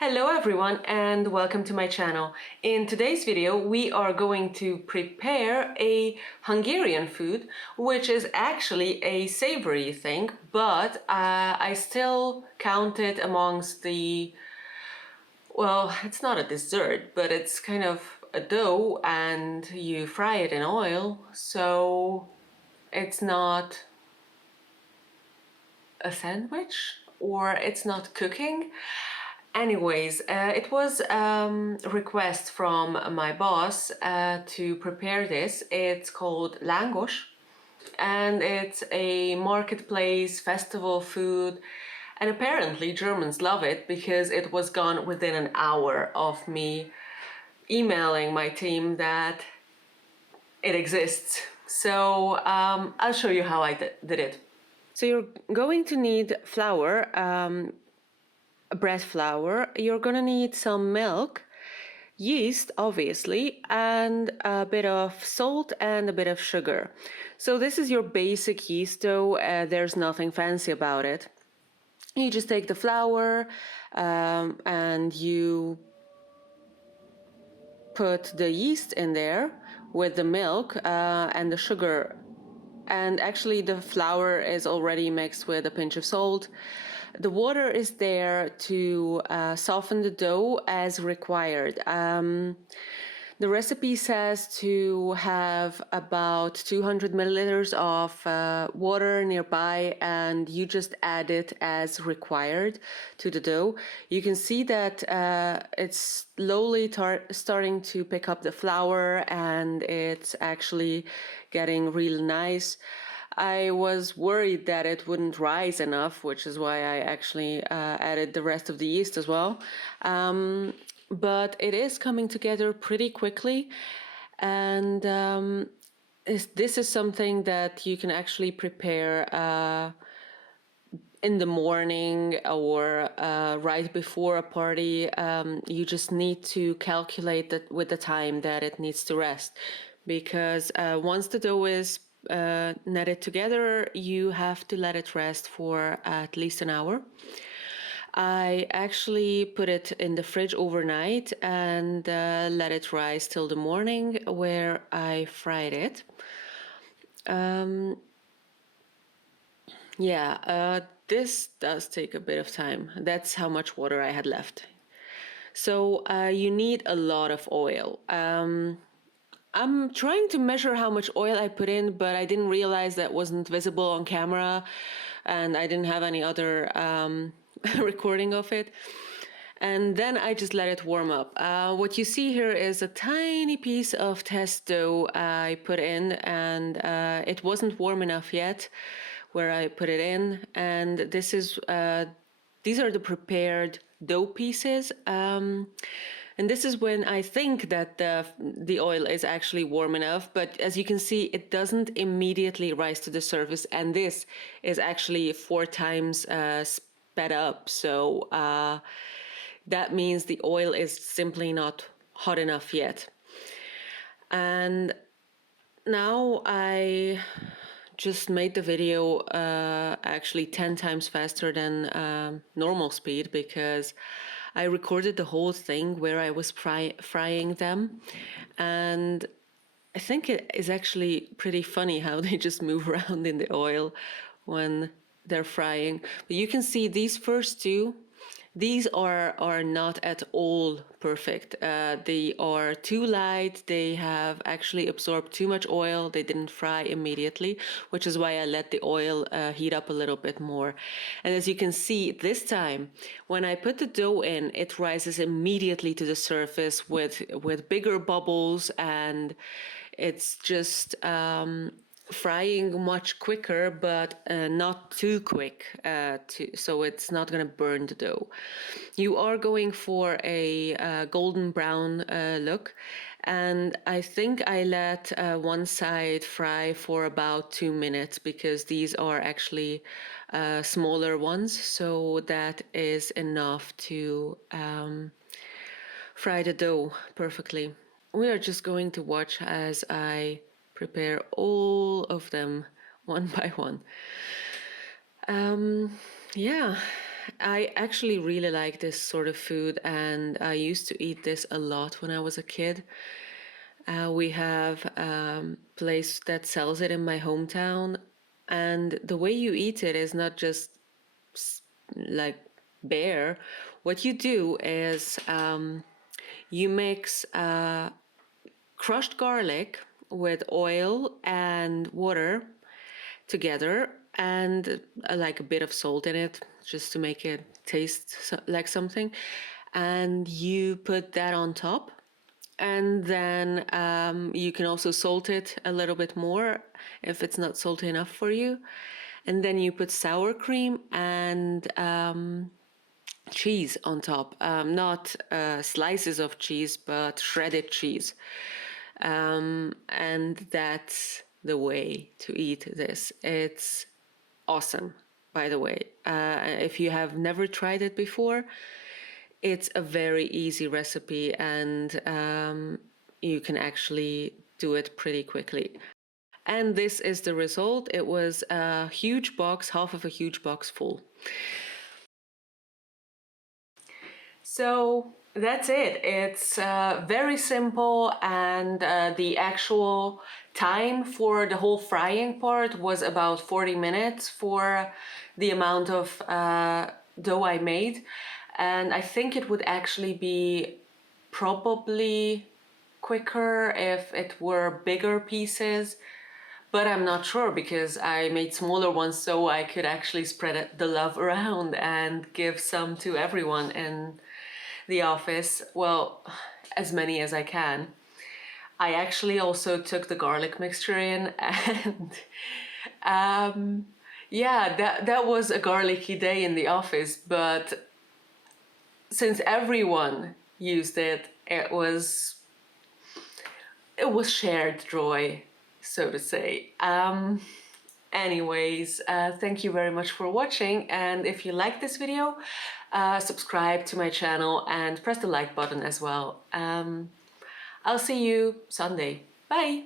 Hello everyone and welcome to my channel. In today's video we are going to prepare a Hungarian food which is actually a savory thing, but I still count it amongst the, well, it's not a dessert, but it's kind of a dough and you fry it in oil, so it's not a sandwich or it's not cooking. Anyways, it was a request from my boss to prepare this. It's called Lángos and it's a marketplace festival food, and apparently Germans love it because it was gone within an hour of me emailing my team that it exists. So I'll show you how I did it. So you're going to need flour, bread flour, you're gonna need some milk, yeast obviously, and a bit of salt and a bit of sugar. So this is your basic yeast dough, there's nothing fancy about it. You just take the flour and you put the yeast in there with the milk and the sugar, and actually the flour is already mixed with a pinch of salt. The water is there to soften the dough as required. The recipe says to have about 200 milliliters of water nearby, and you just add it as required to the dough. You can see that it's slowly starting to pick up the flour and it's actually getting real nice. I was worried that it wouldn't rise enough, which is why I actually added the rest of the yeast as well. But it is coming together pretty quickly, and this is something that you can actually prepare in the morning or right before a party. You just need to calculate that with the time that it needs to rest, because once the dough is netted together, you have to let it rest for at least an hour. I actually put it in the fridge overnight and let it rise till the morning, where I fried it. This does take a bit of time. That's how much water I had left. So you need a lot of oil. I'm trying to measure how much oil I put in, but I didn't realize that wasn't visible on camera, and I didn't have any other recording of it. And then I just let it warm up. What you see here is a tiny piece of test dough I put in, and it wasn't warm enough yet where I put it in. And this is these are the prepared dough pieces. And this is when I think that the oil is actually warm enough, but as you can see, it doesn't immediately rise to the surface, and this is actually 4 times sped up. So that means the oil is simply not hot enough yet. And now I just made the video actually 10 times faster than normal speed, because I recorded the whole thing where I was frying them, and I think it is actually pretty funny how they just move around in the oil when they're frying. But you can see these first two, these are not at all perfect. They are too light. They have actually absorbed too much oil. They didn't fry immediately, which is why I let the oil heat up a little bit more. And as you can see, this time, when I put the dough in, it rises immediately to the surface with bigger bubbles, and it's just frying much quicker, but not too quick, so it's not going to burn the dough. You are going for a golden brown look, and I think I let one side fry for about 2 minutes, because these are actually smaller ones, so that is enough to fry the dough perfectly. We are just going to watch as I prepare all of them one by one. Yeah, I actually really like this sort of food, and I used to eat this a lot when I was a kid. We have a place that sells it in my hometown, and the way you eat it is not just like bare. What you do is you mix crushed garlic with oil and water together, and like a bit of salt in it just to make it taste like something. And you put that on top. And then you can also salt it a little bit more if it's not salty enough for you. And then you put sour cream and cheese on top. Not slices of cheese, but shredded cheese. And that's the way to eat this. It's awesome, by the way. If you have never tried it before, it's a very easy recipe, and you can actually do it pretty quickly. And this is the result. It was a huge box, half of a huge box full. So that's it. It's very simple, and the actual time for the whole frying part was about 40 minutes for the amount of dough I made. And I think it would actually be probably quicker if it were bigger pieces, but I'm not sure because I made smaller ones so I could actually spread the love around and give some to everyone in the office. Well, as many as I can. I actually also took the garlic mixture in, and yeah, that was a garlicky day in the office, but since everyone used it, it was shared joy, so to say. Anyways, thank you very much for watching, and if you like this video, subscribe to my channel and press the like button as well. I'll see you Sunday. Bye!